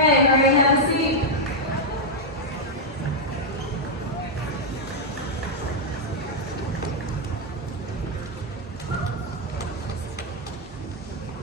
Hey, hurry, have a seat.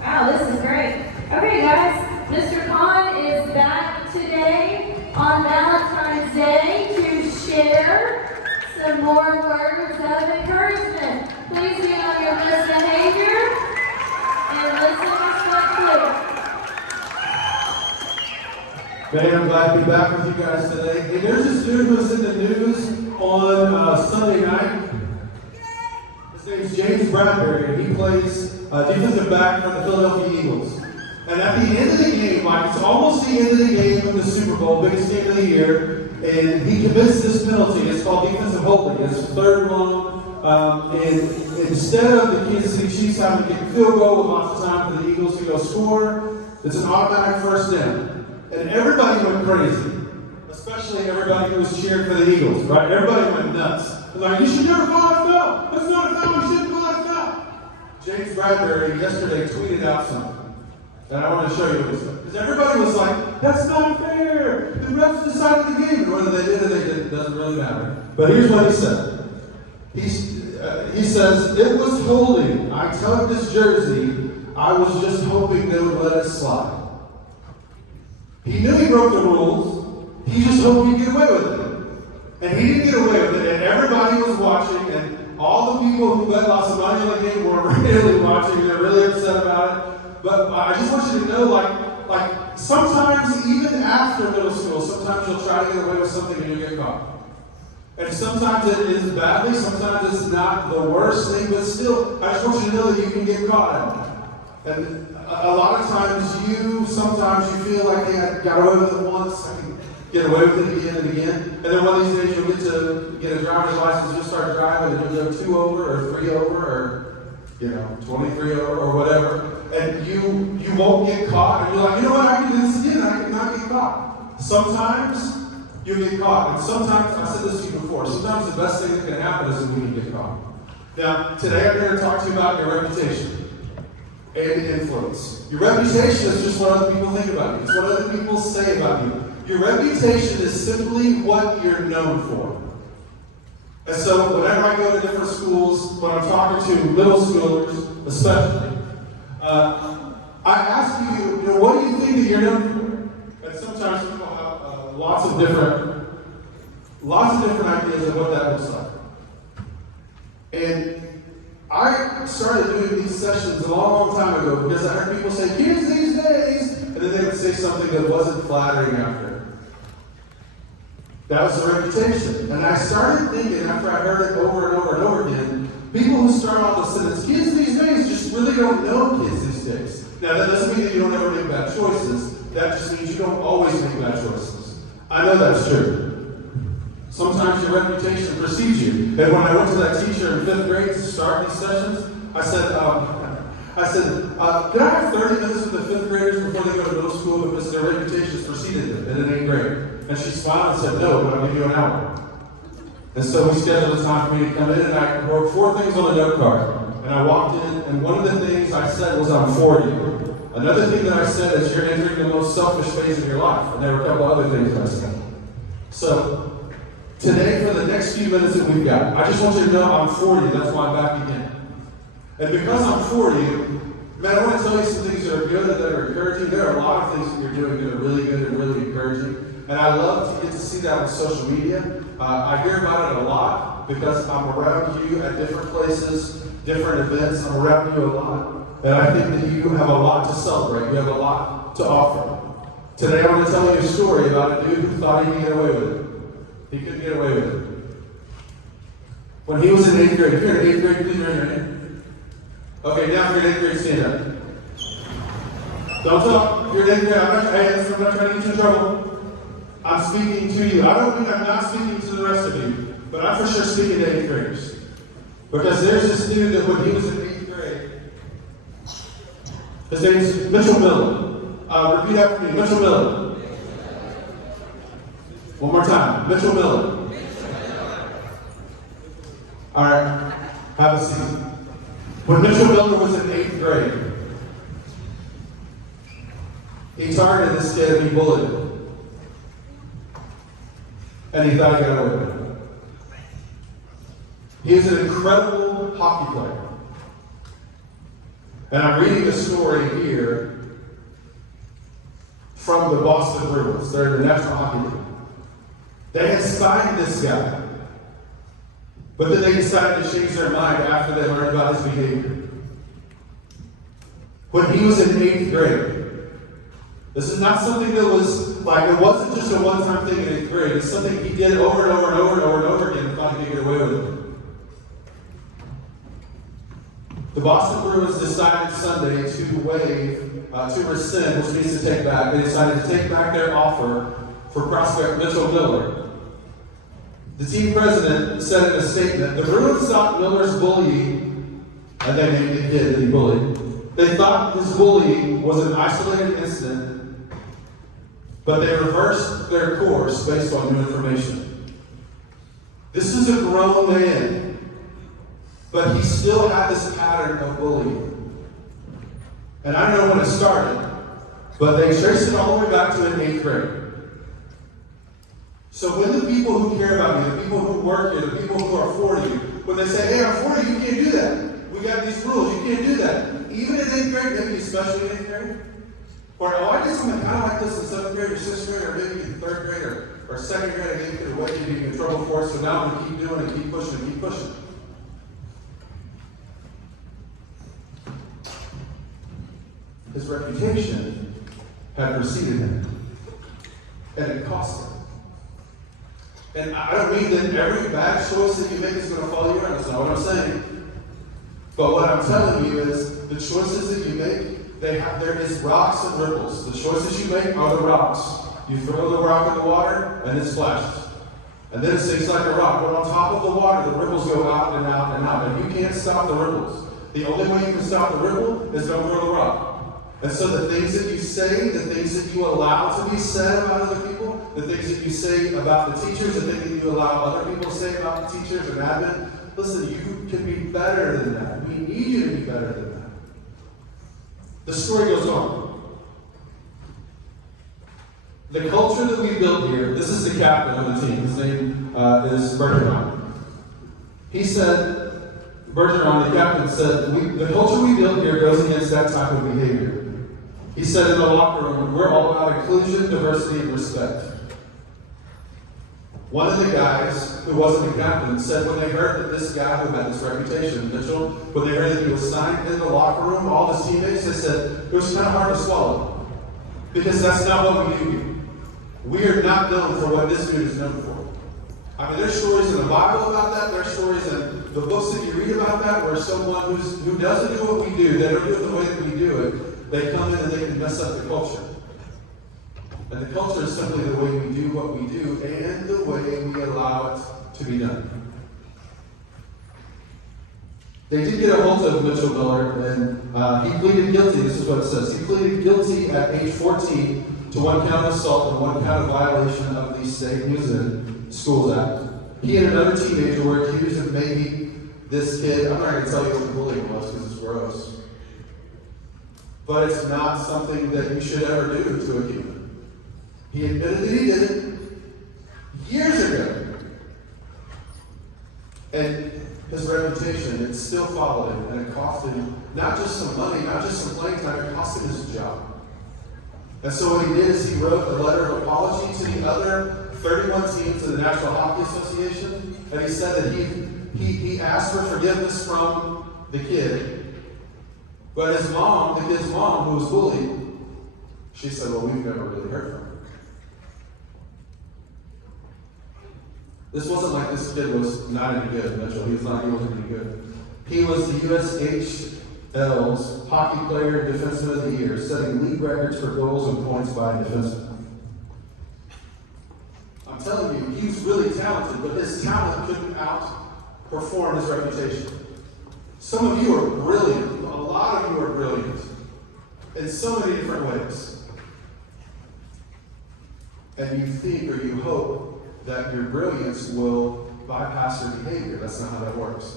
Wow, this is great. Okay, guys, Mr. Khan is back today on Valentine's Day to share some more words of encouragement. Please be on your best behavior and listen respectfully. Man, I'm glad to be back with you guys today. Hey, there's this dude who was in the news on Sunday night. His name's James Bradbury, and he plays defensive back for the Philadelphia Eagles. And at the end of the game, like it's almost the end of the game of the Super Bowl, biggest game of the year, and he commits this penalty. It's called defensive holding. It's third one. And instead of the Kansas City Chiefs having to get a field goal with lots of time for the Eagles to go score, it's an automatic first down. And everybody went crazy, especially everybody who was cheering for the Eagles, right? Everybody went nuts. They're like, you should never call it a foul. That's not a foul. You shouldn't call it a foul. James Bradbury yesterday tweeted out something, and I want to show you what he said. Because everybody was like, that's not fair. The refs decided the game. And whether they did or they didn't doesn't really matter. But here's what he said. He says, it was holding. I tugged his jersey. I was just hoping they would let it slide. He knew he broke the rules. He just hoped he'd get away with it. And he didn't get away with it. And everybody was watching. And all the people who bet lots of money on the game were really watching. They're really upset about it. But I just want you to know, like sometimes even after middle school, sometimes you'll try to get away with something and you'll get caught. And sometimes it is badly. Sometimes it's not the worst thing. But still, I just want you to know that you can get caught in it. And a lot of times sometimes you feel like, yeah, I got away with it once, I can get away with it again and again. And then one of these days you'll get a driver's license, you'll start driving and you'll go 2 over or 3 over or 23 over or whatever. And you won't get caught. And you're like, you know what, I can do this again, I cannot get caught. Sometimes you'll get caught. And sometimes, I've said this to you before, sometimes the best thing that can happen is when you get caught. Now, today I'm going to talk to you about your reputation and influence. Your reputation is just what other people think about you. It's what other people say about you. Your reputation is simply what you're known for. And so whenever I go to different schools, when I'm talking to middle schoolers especially, I ask you, what do you think that you're known for? And sometimes people have lots of different ideas of what that looks like. And I started doing these sessions a long time ago because I heard people say, kids these days, and then they would say something that wasn't flattering after. That was the reputation. And I started thinking, after I heard it over and over and over again, people who start off the sentence, kids these days, just really don't know kids these days. Now, that doesn't mean that you don't ever make bad choices. That just means you don't always make bad choices. I know that's true. Sometimes your reputation precedes you. And when I went to that teacher in 5th grade to start these sessions, I said, can I have 30 minutes with the 5th graders before they go to middle school because their reputations preceded them in an 8th grade? And she smiled and said, no, but I'll give you an hour. And so we scheduled a time for me to come in, and I wrote 4 things on a note card. And I walked in, and one of the things I said was, I'm for you. Another thing that I said is, you're entering the most selfish phase of your life. And there were a couple other things that I said. So, today, for the next few minutes that we've got, I just want you to know I'm for you. That's why I'm back again. And because I'm for you, man, I want to tell you some things that are good and that are encouraging. There are a lot of things that you're doing that are really good and really encouraging. And I love to get to see that on social media. I hear about it a lot because I'm around you at different places, different events. I'm around you a lot. And I think that you have a lot to celebrate. You have a lot to offer. Today I want to tell you a story about a dude who thought he could get away with it. He couldn't get away with it. When he was in 8th grade, if you're in 8th grade, please raise your hand. Okay, now if you're in 8th grade, stand up. Don't talk. If you're in 8th grade, I'm not trying to get you in trouble. I'm speaking to you. I don't mean I'm not speaking to the rest of you, but I'm for sure speaking to 8th graders. Because there's this dude that when he was in 8th grade, his name's Mitchell Miller. Repeat after me, Mitchell Miller. One more time, Mitchell Miller. All right, have a seat. When Mitchell Miller was in 8th grade, He targeted this kid and he bullied him. And he thought he got away with it. He was an incredible hockey player. And I'm reading a story here from the Boston Bruins. They're in the National Hockey League. They had signed this guy, but then they decided to change their mind after they learned about his behavior. When he was in 8th grade, this is not something that was like, it wasn't just a one-time thing in 8th grade. It's something he did over and over and over and over and over again and thought he could get away with it. The Boston Bruins decided Sunday to rescind, which means to take back. They decided to take back their offer for prospect Mitchell Miller. The team president said in a statement, the Bruins thought Miller's bullying, and they named the kid that he bullied. They thought his bullying was an isolated incident, but they reversed their course based on new information. This is a grown man. But he still had this pattern of bullying. And I don't know when it started, but they traced it all the way back to in 8th grade. So when the people who care about you, the people who work here, the people who are for you, when they say, hey, I'm for you, you can't do that. We got these rules, you can't do that. Even in 8th grade, maybe especially in 8th grade. Or, oh, I did something kind of like this in 7th grade or 6th grade, or maybe in 3rd grade or 2nd grade, I gave you the way to be in trouble for it, so now I'm going to keep doing it, keep pushing and keep pushing. His reputation had preceded him, and it cost him. And I don't mean that every bad choice that you make is going to follow you around. That's not what I'm saying. But what I'm telling you is the choices that you make, there is rocks and ripples. The choices you make are the rocks. You throw the rock in the water, and it splashes. And then it sinks like a rock. But on top of the water, the ripples go out and out and out. And you can't stop the ripples. The only way you can stop the ripple is don't throw the rock. And so the things that you say, the things that you allow to be said about other people, the things that you say about the teachers, the things that you allow other people to say about the teachers and admin, listen, you can be better than that. We need you to be better than that. The story goes on. The culture that we built here, this is the captain of the team. His name is Duncan. He said, Bergeron, the captain, said, the culture we built here goes against that type of behavior. He said in the locker room, we're all about inclusion, diversity, and respect. One of the guys, who wasn't the captain, said when they heard that this guy who had this reputation, Mitchell, when they heard that he was signed in the locker room, all his teammates, they said, it was kind of hard to swallow. Because that's not what we do here. We are not known for what this dude is known for. I mean, there's stories in the Bible about that. There's stories in the books that you read about that where someone who doesn't do what we do, they don't do it the way that we do it, they come in and they can mess up the culture. And the culture is simply the way we do what we do and the way we allow it to be done. They did get a hold of Mitchell Miller, and he pleaded guilty. This is what it says. He pleaded guilty at age 14 to 1 count of assault and 1 count of violation of the State News and Schools Act. He and another teenager were accused of maybe this kid. I'm not going to tell you what the bullying was because it's gross. But it's not something that you should ever do to a human. He admitted that he did it years ago. And his reputation, it still followed him, and it cost him not just some money, not just some playing time, it cost him his job. And so what he did is he wrote a letter of apology to the other 31 teams of the National Hockey Association, and he said that he asked for forgiveness from the kid. But his mom, the kid's mom, who was bullied, she said, well, we've never really heard from her. This wasn't like this kid was not any good, Mitchell. He wasn't any good. He was the USHL's hockey player defenseman of the year, setting league records for goals and points by a defenseman. I'm telling you, he was really talented, but his talent couldn't outperform his reputation. Some of you are brilliant. A lot of you are brilliant in so many different ways. And you think or you hope that your brilliance will bypass your behavior. That's not how that works.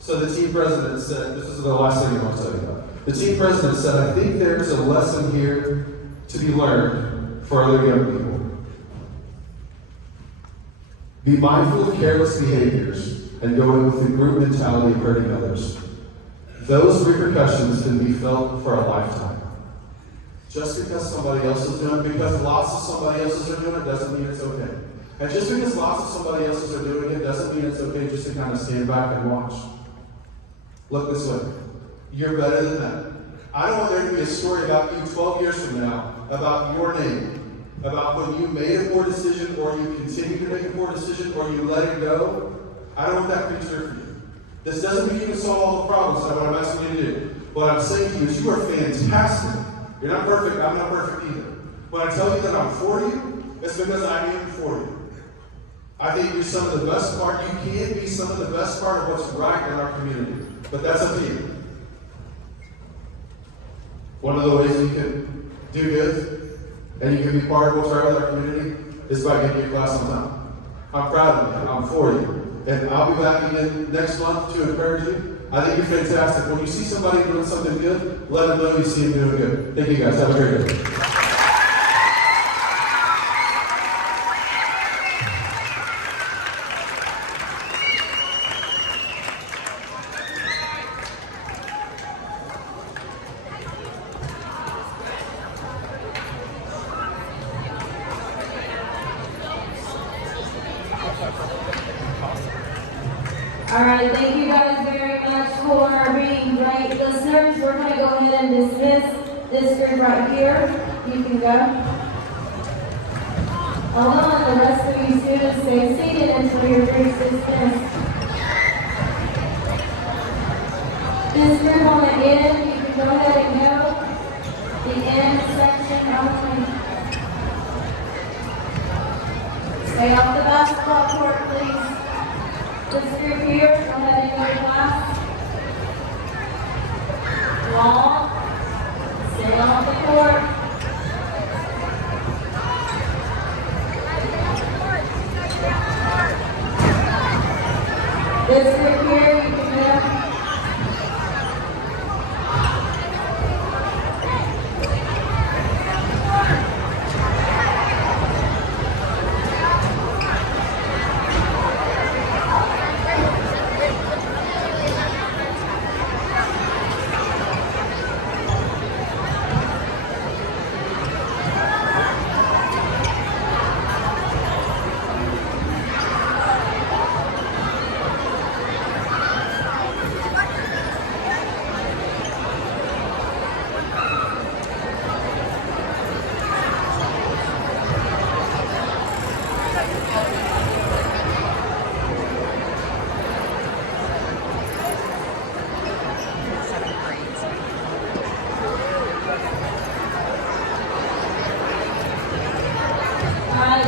So the team president said, this is the last thing I want to tell you about. The team president said, I think there's a lesson here to be learned for other young people. Be mindful of careless behaviors and going with the group mentality of hurting others. Those repercussions can be felt for a lifetime. Just because somebody else is doing it, because lots of somebody else's are doing it, doesn't mean it's okay. And just because lots of somebody else's are doing it, doesn't mean it's okay just to kind of stand back and watch. Look this way. You're better than that. I don't want there to be a story about you 12 years from now, about your name, about when you made a poor decision, or you continue to make a poor decision, or you let it go. I don't want that future for you. This doesn't mean you can solve all the problems. That's what I'm asking you to do. What I'm saying to you is you are fantastic. You're not perfect. I'm not perfect either. When I tell you that I'm for you, it's because I am for you. I think you're some of the best part. You can be some of the best part of what's right in our community. But that's up to you. One of the ways you can do good and you can be part of what's right with our community is by getting your class on time. I'm proud of you. I'm for you. And I'll be back again next month to encourage you. I think you're fantastic. When you see somebody doing something good, let them know you see them doing good. Thank you guys. Have a great day. All right, thank you guys very much for being great listeners. We're going to go ahead and dismiss this group right here. You can go. Hold on, the rest of you students stay seated until your group's dismissed. This group on the end, you can go ahead and go. The end section only. Stay off the basketball court, please. This group here, go ahead and go to class. Long, stay off the court. This group here, you can go.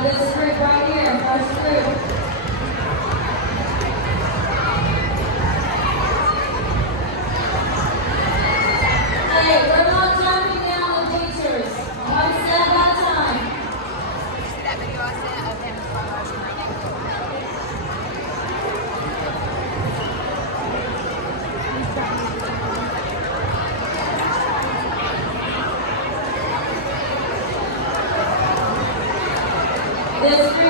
This group right here, first group. Hey, we're not jumping down the bleachers. One step at a time. See that video I sent of him watching right This group